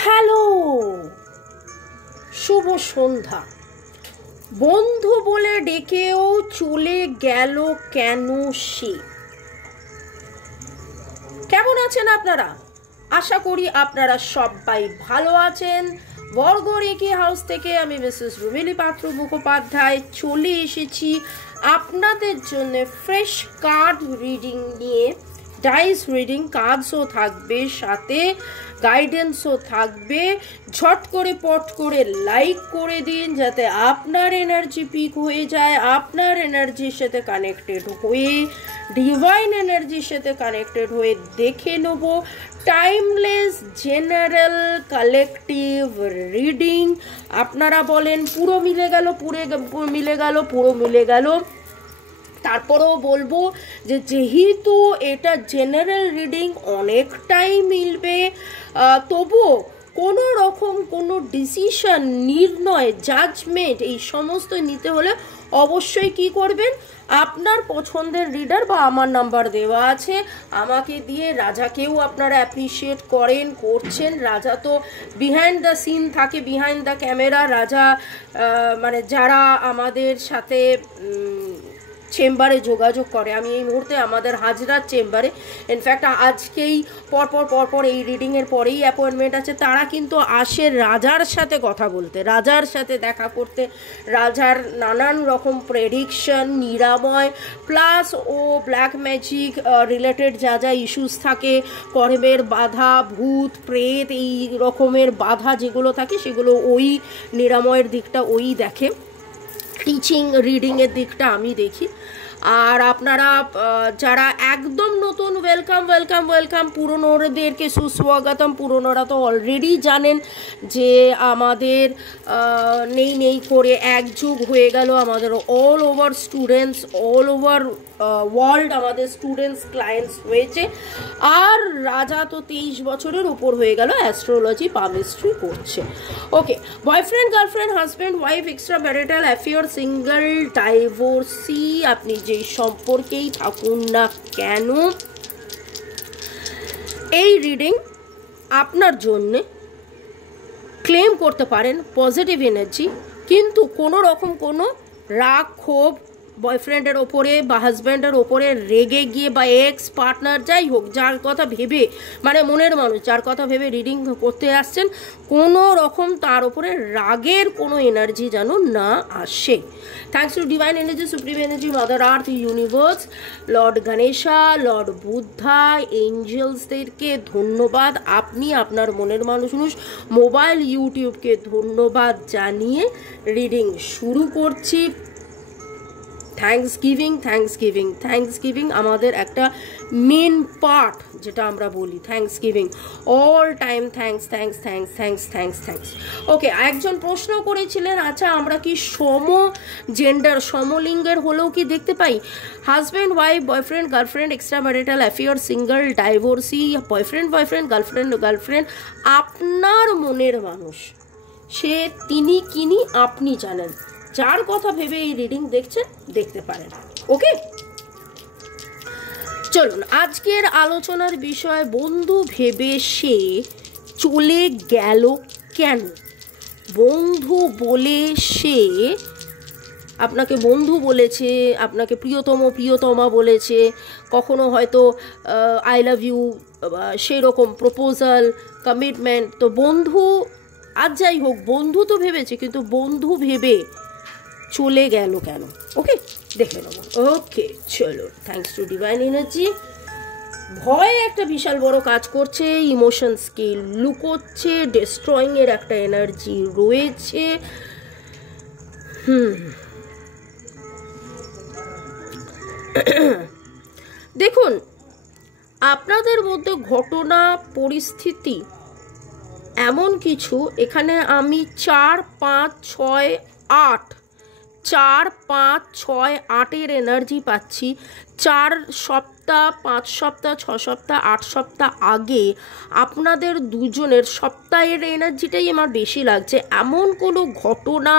Hello, শুভ সন্ধ্যা। বন্ধু বলে ডেকেও চলে গেল কেন সে? কেমন আছেন আপনারা? আশা করি আপনারা সবাই ভালো আছেন। বর্গরেখি হাউস থেকে আমি মিসেস রুবেলি পাত্র মুখোপাধ্যায় চলে এসেছি আপনাদের জন্য ফ্রেশ কার্ড রিডিং নিয়ে। ডাইস রিডিং কার্ডসও থাকবে, সাথে গাইডেন্সও থাকবে। ঝট করে পট করে লাইক করে দিন যাতে আপনার এনার্জি পিক হয়ে যায়, আপনার এনার্জির সাথে কানেক্টেড হয়ে, ডিভাইন এনার্জির সাথে কানেক্টেড হয়ে দেখে নেব টাইমলেস জেনারেল কালেকটিভ রিডিং। আপনারা বলেন পুরো মিলে গেল, পুরো মিলে গেল। তারপরেও বলবো যে যেহেতু এটা জেনারেল রিডিং অনেকটাই মিলবে, তবুও কোনো রকম কোনো ডিসিশন, নির্ণয়, জাজমেন্ট এই সমস্ত নিতে হলে অবশ্যই কি করবেন, আপনার পছন্দের রিডার বা আমার নাম্বার দেওয়া আছে, আমাকে দিয়ে রাজাকেও আপনারা অ্যাপ্রিসিয়েট করছেন। রাজা তো বিহাইন্ড দ্য সিন থাকে, বিহাইন্ড দ্য ক্যামেরা। রাজা মানে যারা আমাদের সাথে চেম্বারে যোগাযোগ করে, আমি এই মুহূর্তে আমাদের হাজরার চেম্বারে, ইনফ্যাক্ট আজকেই পরপর এই রিডিংয়ের পরেই অ্যাপয়েন্টমেন্ট আছে, তারা কিন্তু আসে রাজার সাথে কথা বলতে, রাজার সাথে দেখা করতে, রাজার নানান রকম প্রেডিকশন, নিরাময়, প্লাস ও ব্ল্যাক ম্যাজিক রিলেটেড যা যা ইস্যুস থাকে, কর্মের বাধা, ভূত প্রেত এই রকমের বাধা যেগুলো থাকে সেগুলো ওই নিরাময়ের দিকটা ওই দেখে, টিচিং রিডিংয়ের দিকটা আমি দেখি। আর আপনারা যারা একদম নতুন, ওয়েলকাম। পুরনোদেরকে সুস্বাগতম। পুরনোরা তো অলরেডি জানেন যে আমাদের নেই করে এক যুগ হয়ে গেল। আমাদের all over students, all over world আমাদের স্টুডেন্টস ক্লায়েন্টস হয়েছে। আর রাজা তো 23 বছরের উপর হয়ে গেল অ্যাস্ট্রোলজি পামিস্ট্রি করছে। Okay, boyfriend, girlfriend, husband, wife, extra marital affair, single, divorcee, আপনি যেই সম্পর্কেই থাকুন না কেন, এই রিডিং আপনার জন্যে ক্লেম করতে পারেন পজিটিভ এনার্জি। কিন্তু কোনো রকম কোনো রাগ, ক্ষোভ বয়ফ্রেন্ডের ওপরে বা হাজব্যান্ডের ওপরে রেগে গিয়ে, বা এক্স পার্টনার যাই হোক, যার কথা ভেবে, মানে মনের মানুষ যার কথা ভেবে রিডিং করতে আসছেন, কোনো রকম তার ওপরে রাগের কোনো এনার্জি যেন না আসে। Thanks to divine energy, supreme energy, mother earth, universe, lord Ganesha, lord Buddha, এঞ্জেলসদেরকে ধন্যবাদ। আপনি আপনার মনের মানুষ মোবাইল ইউটিউবকে ধন্যবাদ জানিয়ে রিডিং শুরু করছি। থ্যাঙ্কসগিভিং আমাদের একটা মেন পার্ট, যেটা আমরা বলি থ্যাঙ্কসগিভিং, অল টাইম থ্যাঙ্কস। ওকে, একজন প্রশ্ন করেছিলেন, আচ্ছা আমরা কি সমলিঙ্গের হলেও কি দেখতে পাই? Husband, wife, boyfriend, girlfriend, extra marital affair, single, divorcee, boyfriend, girlfriend, আপনার মনের মানুষ, সে তিনি কিনি আপনি জানেন, যার কথা ভেবে এই রিডিং দেখছেন, দেখতে পারেন। ওকে, চলুন আজকের আলোচনার বিষয়, বন্ধু ভেবে সে চলে গেল কেন? বন্ধু বলে সে আপনাকে বন্ধু বলেছে, আপনাকে প্রিয়তমা বলেছে, কখনো হয়তো আই লাভ ইউ, সেই রকম প্রপোজাল, কমিটমেন্ট। তো বন্ধু, আজ যাই হোক, বন্ধু তো ভেবেছে, কিন্তু বন্ধু ভেবে চলে গেল কেন? ওকে, দেখে নেব। ওকে, চলো। Thanks to divine energy. ভয় একটা বিশাল বড় কাজ করছে, ইমোশনসকে লুকোচ্ছে, ডিস্ট্রয়িং এর একটা এনার্জি রয়েছে। দেখুন, আপনাদের মধ্যে ঘটনা, পরিস্থিতি এমন কিছু, এখানে আমি 4, 5, 6, 8 4, 5, 6, 8 এর এনার্জি পাচ্ছি। 4 সব সপ্তাহ, 5 সপ্তাহ, 6 সপ্তাহ, 8 সপ্তাহ আগে আপনাদের দুজনের সপ্তাহের এনার্জিটাই আমার বেশি লাগছে। এমন কোনো ঘটনা,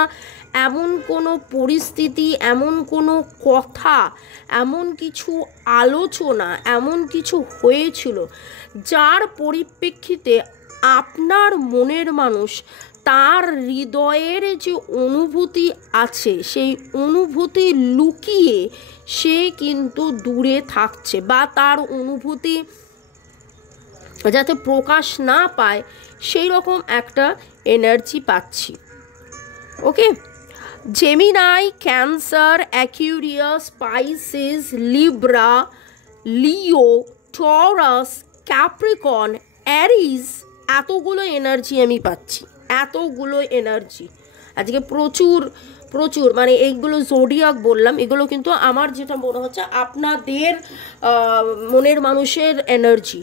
এমন কোনো পরিস্থিতি, এমন কোনো কথা, এমন কিছু আলোচনা, এমন কিছু হয়েছিল যার পরিপ্রেক্ষিতে আপনার মনের মানুষ তার হৃদয়ের যে অনুভূতি আছে সেই অনুভূতি লুকিয়ে সে কিন্তু দূরে থাকছে, বা তার অনুভূতি যাতে প্রকাশ না পায় সেই রকম একটা এনার্জি পাচ্ছি। ওকে, Gemini, cancer, Aquarius, Pisces, Libra, লিও, টরাস, ক্যাপ্রিকন, অ্যারিস, এতগুলো এনার্জি আমি পাচ্ছি, এতগুলো এনার্জি আজকে প্রচুর প্রচুর, মানে এইগুলো জোডিয়াক বললাম, এগুলো কিন্তু আমার যেটা মনে হচ্ছে আপনাদের মনের মানুষের এনার্জি।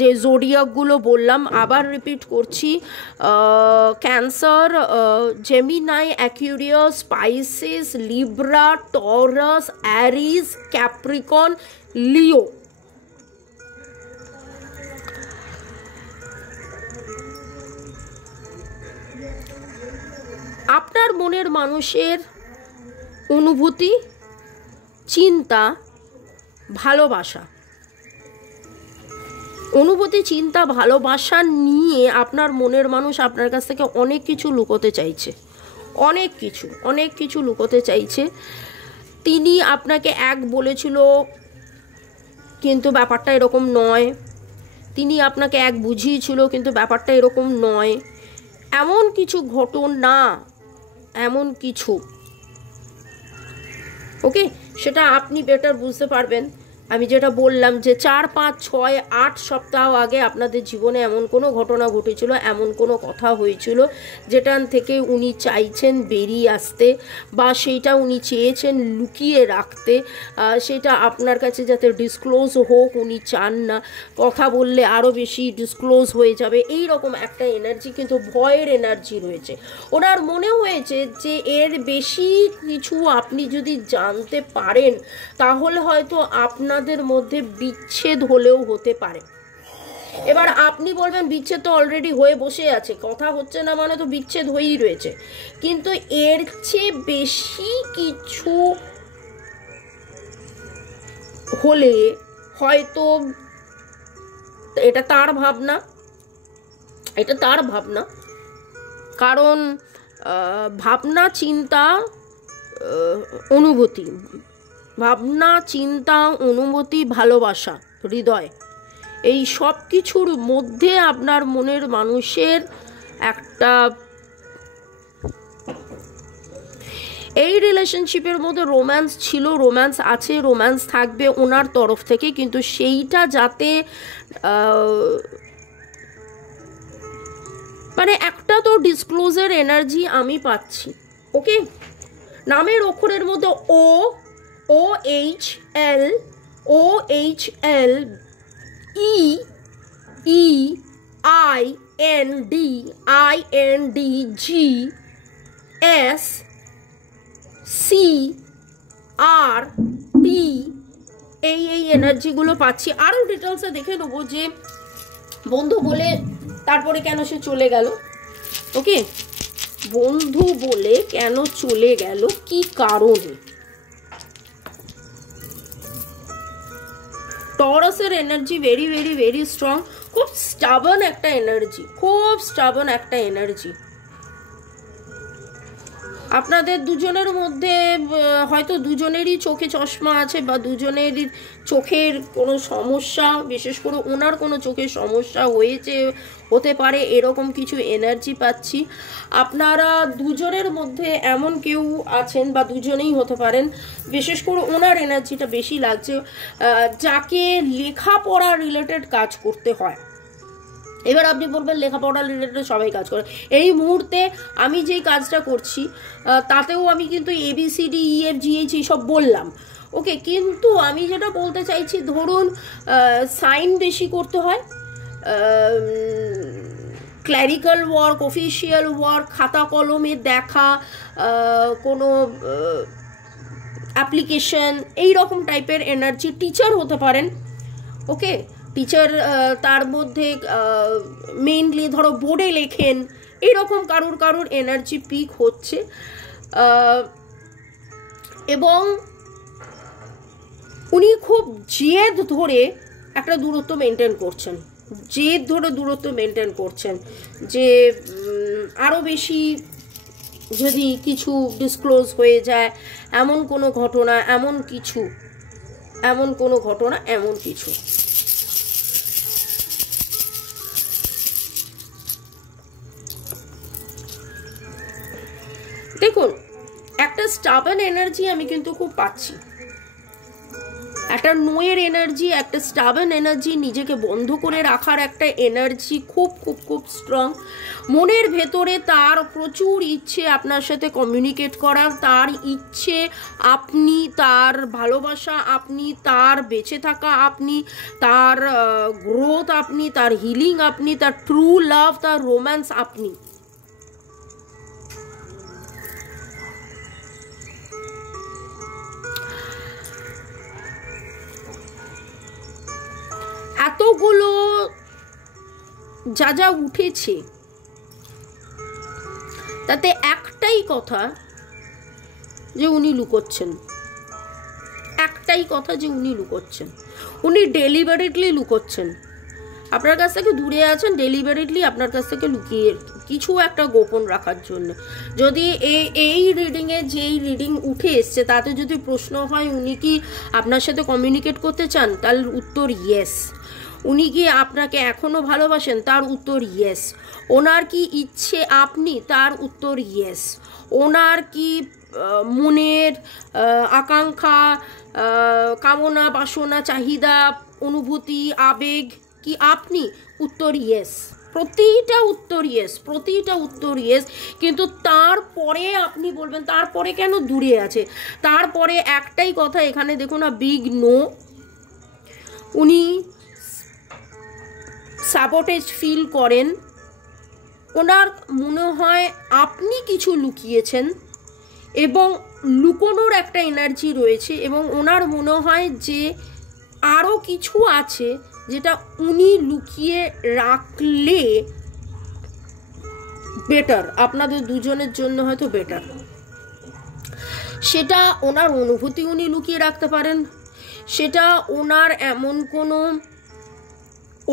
যে জোডিয়াকগুলো বললাম আবার রিপিট করছি, Cancer, Gemini, Aquarius, Pisces, Libra, Taurus, Aries, Capricorn, Leo. আপনার মনের মানুষের অনুভূতি, চিন্তা, ভালোবাসা, অনুভূতি, চিন্তা, ভালোবাসা নিয়ে আপনার মনের মানুষ আপনার কাছ থেকে অনেক কিছু লুকোতে চাইছে, অনেক কিছু লুকোতে চাইছে। তিনি আপনাকে এক বলেছিল কিন্তু ব্যাপারটা এরকম নয়, তিনি আপনাকে এক বুঝিয়েছিল কিন্তু ব্যাপারটা এরকম নয়, এমন কিছু ঘটনা, এমন কিছু। ওকে, সেটা আপনি বেটার বুঝতে পারবেন। আমি যেটা বললাম যে 4, 5, 6, 8 সপ্তাহ আগে আপনাদের জীবনে এমন কোনো ঘটনা ঘটেছিল, এমন কোনো কথা হয়েছিল যেটান থেকে উনি চাইছেন বেরিয়ে আসতে, বা সেইটা উনি চেয়েছেন লুকিয়ে রাখতে, সেটা আপনার কাছে যাতে ডিসক্লোজ হোক উনি চান না, কথা বললে আরও বেশি ডিসক্লোজ হয়ে যাবে, এই রকম একটা এনার্জি, কিন্তু ভয়ের এনার্জি রয়েছে। ওনার মনে হয়েছে যে এর বেশি কিছু আপনি যদি জানতে পারেন তাহলে হয়তো আপনাদের মধ্যে বিচ্ছেদ হলেও হতে পারে। এবার আপনি বলবেন বিচ্ছেদ তো অলরেডি হয়ে বসে আছে, কথা হচ্ছে না মানে তো বিচ্ছেদ হয়েই রয়েছে, কিন্তু এর চেয়ে বেশি কিছু হলে হয়তো এটা তার ভাবনা, এটা তার ভাবনা, কারণ ভাবনা, চিন্তা, অনুভূতি, ভাবনা, চিন্তা, অনুভূতি, ভালোবাসা, হৃদয়, এই সব কিছুর মধ্যে আপনার মনের মানুষের একটা, এই রিলেশনশিপের মধ্যে রোম্যান্স ছিল, রোম্যান্স আছে, রোম্যান্স থাকবে ওনার তরফ থেকে, কিন্তু সেইটা যাতে মানে একটা তো ডিসক্লোজার এনার্জি আমি পাচ্ছি। ওকে, নামের অক্ষরের মধ্যে OHL, OHL, EIND, IND, GS, CRP, এই এনার্জিগুলো পাচ্ছি। আরও ডিটেলসে দেখে নেবো যে বন্ধু বলে তারপরে কেন সে চলে গেল। ওকে, বন্ধু বলে কেন চলে গেল, কি কারণে। টরাসের energy very very very strong, খুব স্টাবন একটা এনার্জি, খুব স্টাবন একটা এনার্জি। আপনাদের দুজনের মধ্যে হয়তো দুজনেরই চোখে চশমা আছে, বা দুজনেরই চোখের কোনো সমস্যা, বিশেষ করে ওনার কোনো চোখের সমস্যা হয়েছে, হতে পারে, এরকম কিছু এনার্জি পাচ্ছি। আপনারা দুজনের মধ্যে এমন কেউ আছেন, বা দুজনেই হতে পারেন, বিশেষ করে ওনার এনার্জিটা বেশি লাগছে, যাকে লেখাপড়া রিলেটেড কাজ করতে হয়। এবার আপনি বলবেন লেখাপড়া রিলেটেড সবাই কাজ করে, এই মুহূর্তে আমি যেই কাজটা করছি তাতেও আমি কিন্তু ABCDEFGH এইসব বললাম। ওকে, কিন্তু আমি যেটা বলতে চাইছি, ধরুন সাইন বেশি করতে হয়, ক্ল্যারিক্যাল ওয়ার্ক, অফিসিয়াল ওয়ার্ক, খাতা কলমে দেখা, কোনো অ্যাপ্লিকেশন, এই রকম টাইপের এনার্জি। টিচার হতে পারেন, ওকে, টিচার, তার মধ্যে মেইনলি ধরো বোর্ডে লেখেন, এইরকম কারুর এনার্জি পিক হচ্ছে। এবং উনি খুব জেদ ধরে একটা দূরত্ব মেনটেন করছেন, দূরত্ব মেনটেন করছেন, যে আরও বেশি যদি কিছু ডিসক্লোজ হয়ে যায়, এমন কোনো ঘটনা, এমন কিছু। দেখুন, একটা স্টাবার্ন এনার্জি আমি কিন্তু খুব পাচ্ছি, একটা নোয়ের এনার্জি, একটা স্টাবার্ন এনার্জি, নিজেকে বন্ধ করে রাখার একটা এনার্জি খুব খুব খুব স্ট্রং। মনের ভেতরে তার প্রচুর ইচ্ছে আপনার সাথে কমিউনিকেট করার, তার ইচ্ছে, আপনি তার ভালোবাসা, আপনি তার বেঁচে থাকা, আপনি তার গ্রোথ, আপনি তার হিলিং, আপনি তার ট্রু লাভ, তার রোম্যান্স আপনি। এতগুলো যা উঠেছে, তাতে একটাই কথা যে উনি লুকোচ্ছেন, উনি ডেলিবারেটলি লুকোচ্ছেন, আপনার কাছ থেকে দূরে আছেন, ডেলিবারেটলি আপনার কাছ থেকে লুকিয়ে কিছু একটা গোপন রাখার জন্য। যদি এই রিডিংয়ে যেই রিডিং উঠে এসছে তাতে যদি প্রশ্ন হয় উনি কি আপনার সাথে কমিউনিকেট করতে চান, তার উত্তর ইয়েস। উনি কি আপনাকে এখনও ভালোবাসেন, তার উত্তর ইয়েস। ওনার কি ইচ্ছে আপনি, তার উত্তর ইয়েস। ওনার কি মনের আকাঙ্ক্ষা, কামনা, বাসনা, চাহিদা, অনুভূতি, আবেগ কি আপনি, উত্তর ইয়েস। প্রতিটা উত্তর ইয়েস। কিন্তু তারপরে আপনি বলবেন তারপরে কেন দূরে আছে, তারপরে একটাই কথা এখানে দেখুন না, বিগ নো। উনি সাবোটেজ ফিল করেন, ওনার মনে হয় আপনি কিছু লুকিয়েছেন এবং লুকোনোর একটা এনার্জি রয়েছে, এবং ওনার মনে হয় যে আরও কিছু আছে যেটা উনি লুকিয়ে রাখলে বেটার, আপনাদের দুজনের জন্য হয়তো বেটার। সেটা ওনার অনুভূতি উনি লুকিয়ে রাখতে পারেন, সেটা ওনার এমন কোনো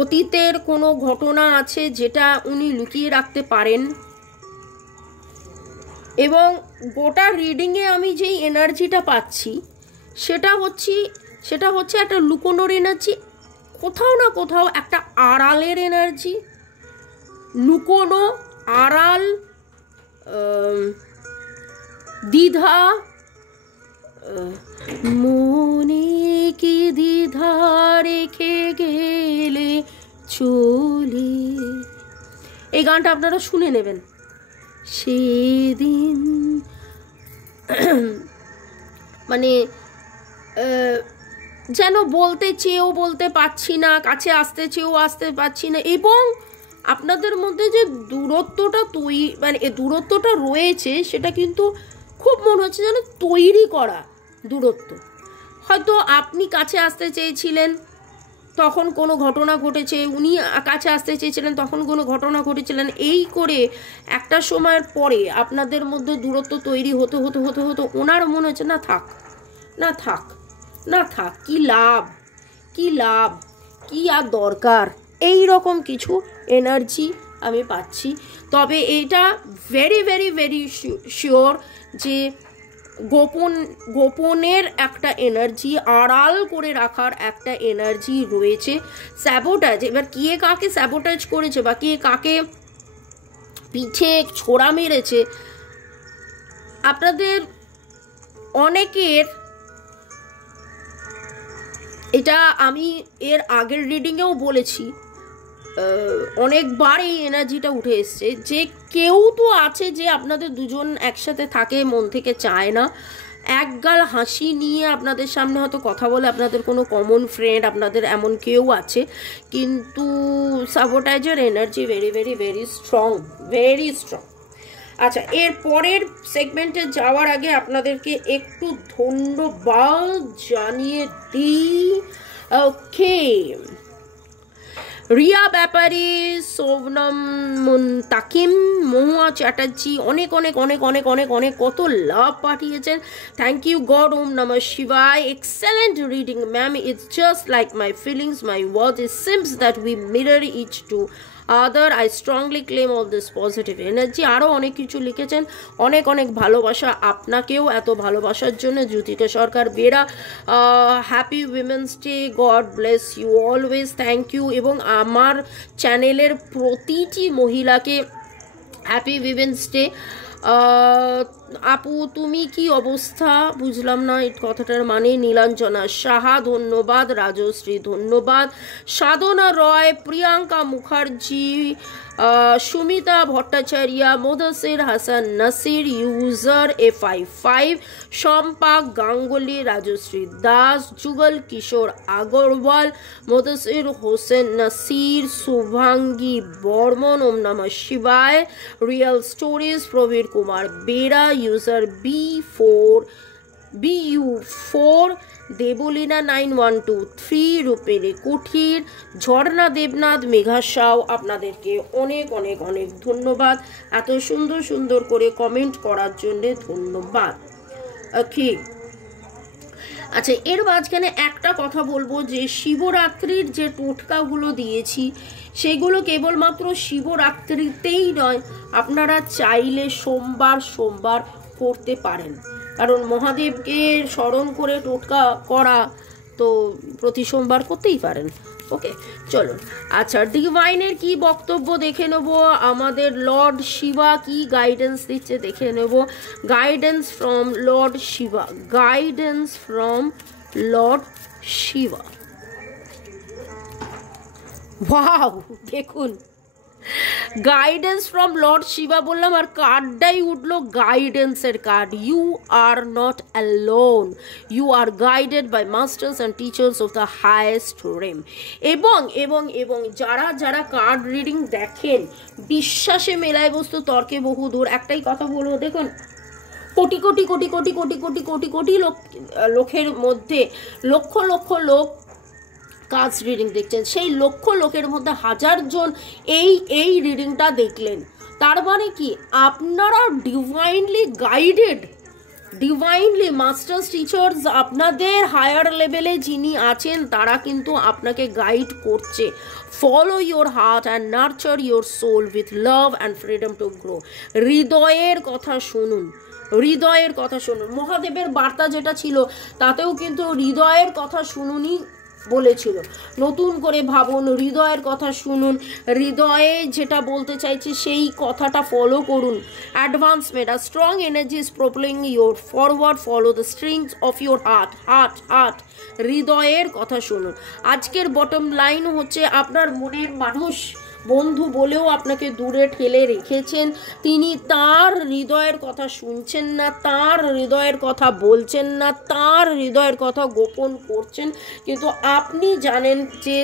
অতীতের কোনো ঘটনা আছে যেটা উনি লুকিয়ে রাখতে পারেন। এবং গোটা রিডিংয়ে আমি যেই এনার্জিটা পাচ্ছি সেটা হচ্ছে একটা লুকোনোর এনার্জি, কোথাও না কোথাও একটা আড়ালের এনার্জি, লুকোনো, আড়াল, দ্বিধা। মনে কি দ্বিধা রেখে গেলে চলে, এই গানটা আপনারা শুনে নেবেন। সেদিন মানে যেন বলতে চেয়েও বলতে পারছি না, কাছে আসতে চেয়েও আসতে পারছি না, এবং আপনাদের মধ্যে যে দূরত্বটা দূরত্বটা রয়েছে সেটা কিন্তু খুব মনে হচ্ছে যেন তৈরি করা দূরত্ব। হয়তো আপনি কাছে আসতে চেয়েছিলেন, তখন কোনো ঘটনা ঘটেছে, উনি কাছে আসতে চেয়েছিলেন, তখন কোনো ঘটনা ঘটেছিলেন, এই করে একটা সময়ের পরে আপনাদের মধ্যে দূরত্ব তৈরি হতে ওনার মনে হচ্ছে না থাক, কি লাভ, কি আর দরকার, এই রকম কিছু এনার্জি আমি পাচ্ছি। তবে এটা ভেরি ভেরি ভেরি শিওর যে গোপনের একটা এনার্জি, আড়াল করে রাখার একটা এনার্জি রয়েছে। স্যাবোটাজ, এবার কে কাকে স্যাবোটাজ করেছে বা কে কাকে পিঠে ছোড়া মেরেছে, আপনাদের অনেকের, এটা আমি এর আগের রিডিংয়েও বলেছি, অনেকবার এই এনার্জিটা উঠে এসছে যে কেউ তো আছে যে আপনাদের দুজন একসাথে থাকে, মন থেকে চায় না, একগাল হাসি নিয়ে আপনাদের সামনে হয়তো কথা বলে, আপনাদের কোনো কমন ফ্রেন্ড, আপনাদের এমন কেউ আছে, কিন্তু saboteur energy very very very strong, very strong. আচ্ছা, এর পরের সেগমেন্টে যাওয়ার আগে আপনাদেরকে একটু ধন্যবাদ জানিয়ে দিই। ওকে, রিয়া ব্যাপারী, সোনম মুনতাকিম, মহুয়া চ্যাটার্জি অনেক অনেক অনেক অনেক অনেক অনেক কত লাভ পাঠিয়েছেন। থ্যাংক ইউ গড, ওম নমঃ শিবায়। Excellent reading ma'am, it's just like my feelings, my words, it seems that we mirror each to other, I strongly claim all this positive energy. আরও অনেক কিছু লিখেছেন, অনেক অনেক ভালোবাসা আপনাকেও, এত ভালোবাসার জন্য। Jyotika Sarkar Bera, happy women's day, God bless you always, thank you. এবং আমার চ্যানেলের প্রতিটি মহিলাকে হ্যাপি উইমেন্স ডে। আপু তুমি কি অবস্থা, বুঝলাম না এই কথাটার মানে। নীলাঞ্জনা সাহা ধন্যবাদ, রাজশ্রী ধন্যবাদ, সাধনা রয়, প্রিয়াঙ্কা মুখার্জি, সুমিতা ভট্টাচার্য, মোদাসির হাসান নাসির, ইউজার FI5, শম্পা গাঙ্গুলি, রাজশ্রী দাস, যুগল কিশোর আগরওয়াল, মোদাসির হোসেন নাসির, শুভাঙ্গী বর্মন, ওম নমঃ শিবায়, real stories, Prabir Kumar Bera, user BU4, Debolina 9123, Rupeli Kuthir, Jharna Debnath, Megha Sau, আপনাদেরকে অনেক অনেক অনেক ধন্যবাদ এত সুন্দর সুন্দর করে কমেন্ট করার জন্যে, ধন্যবাদ। ওকে, আচ্ছা, এর মাঝখানে একটা কথা বলবো যে শিবরাত্রির যে টোটকাগুলো দিয়েছি সেগুলো কেবলমাত্র শিবরাত্রিতেই নয়, আপনারা চাইলে সোমবার সোমবার করতে পারেন, কারণ মহাদেবকে স্মরণ করে টোটকা করা তো প্রতি সোমবার করতেই পারেন। ওকে, চলুন। আচ্ছা, ডিভাইনের কি বক্তব্য দেখে নেব, আমাদের লর্ড শিবা কি গাইডেন্স দিচ্ছে দেখে নেব। Guidance from lord Shiva, guidance from lord Shiva. Wow, দেখুন, গাইডেন্স ফ্রম লর্ড শিবা বললাম আর কার্ডটাই উঠলো গাইডেন্সের card. You are not alone, you are guided by masters and teachers of the highest realm. এবং এবং এবং যারা যারা কার্ড রিডিং দেখেন, বিশ্বাসে মেলায় বস্তু তর্কে বহুদূর। একটাই কথা বলবো, দেখুন, কোটি কোটি কোটি কোটি কোটি কোটি কোটি কোটি লোকের মধ্যে লক্ষ লক্ষ লোক কার্ডস রিডিং দেখছেন, সেই লক্ষ লোকের মধ্যে 1000 জন এই রিডিংটা দেখলেন। তার মানে কি, আপনারা divinely guided, divinely masters teachers আপনাদের হায়ার লেভেলে যিনি আছেন তারা কিন্তু আপনাকে গাইড করছে। Follow your heart and nurture your soul with love and freedom to grow. হৃদয়ের কথা শুনুন, হৃদয়ের কথা শুনুন। মহাদেবের বার্তা যেটা ছিল তাতেও কিন্তু হৃদয়ের কথা শুনুনই বলেছিল। নতুন করে ভাবুন, হৃদয়ের কথা শুনুন, হৃদয়ে যেটা বলতে চাইছে সেই কথাটা ফলো করুন। Advancement, a strong energy is propelling your forward, follow the strings of your heart, heart heart. হৃদয়ের কথা শুনুন। আজকের বটম লাইন হচ্ছে, আপনার মনের মানুষ বন্ধু বলেও আপনাকে দূরে ঠেলে রেখেছেন, তিনি তার হৃদয়ের কথা শুনছেন না, তার হৃদয়ের কথা বলছেন না, তার হৃদয়ের কথা গোপন করছেন, কিন্তু আপনি জানেন যে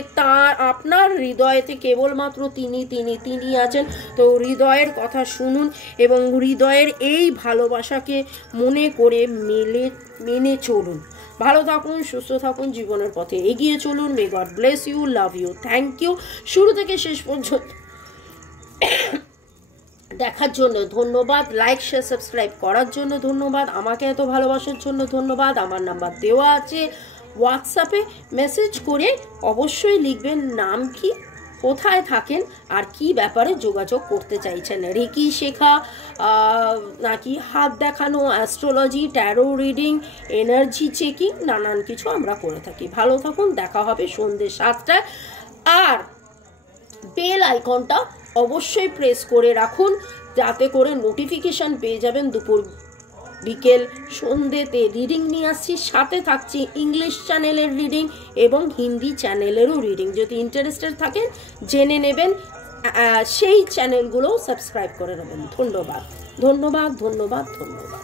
আপনার হৃদয়েতে কেবলমাত্র তিনি আছেন। তো হৃদয়ের কথা শুনুন এবং হৃদয়ের এই ভালোবাসাকে মনে করে মেনে চলুন। ভালো থাকুন, সুস্থ থাকুন, জীবনের পথে এগিয়ে চলুন। May God bless you, love you, thank you. শুরু থেকে শেষ পর্যন্ত দেখার জন্য ধন্যবাদ, লাইক শেয়ার সাবস্ক্রাইব করার জন্য ধন্যবাদ, আমাকে এত ভালোবাসার জন্য ধন্যবাদ। আমার নাম্বার দেওয়া আছে, হোয়াটসঅ্যাপে মেসেজ করে অবশ্যই লিখবেন নাম কি, কোথায় থাকেন আর কি ব্যাপারে যোগাযোগ করতে চাইছেন। রেকি শেখা নাকি হাত দেখানো, astrology, taro reading, energy checking, নানান কিছু আমরা করে থাকি। ভালো থাকুন, দেখা হবে সন্ধ্যে 7টায়। আর বেল আইকনটা অবশ্যই প্রেস করে রাখুন, যাতে করে নোটিফিকেশান পেয়ে যাবেন। দুপুর বিকেল সন্ধ্যেতে রিডিং নিয়ে আসছি, সাথে থাকছি ইংলিশ চ্যানেলের রিডিং এবং হিন্দি চ্যানেলেরও রিডিং। যদি ইন্টারেস্টেড থাকেন জেনে নেবেন, সেই চ্যানেলগুলো সাবস্ক্রাইব করে নেবেন। ধন্যবাদ, ধন্যবাদ, ধন্যবাদ, ধন্যবাদ।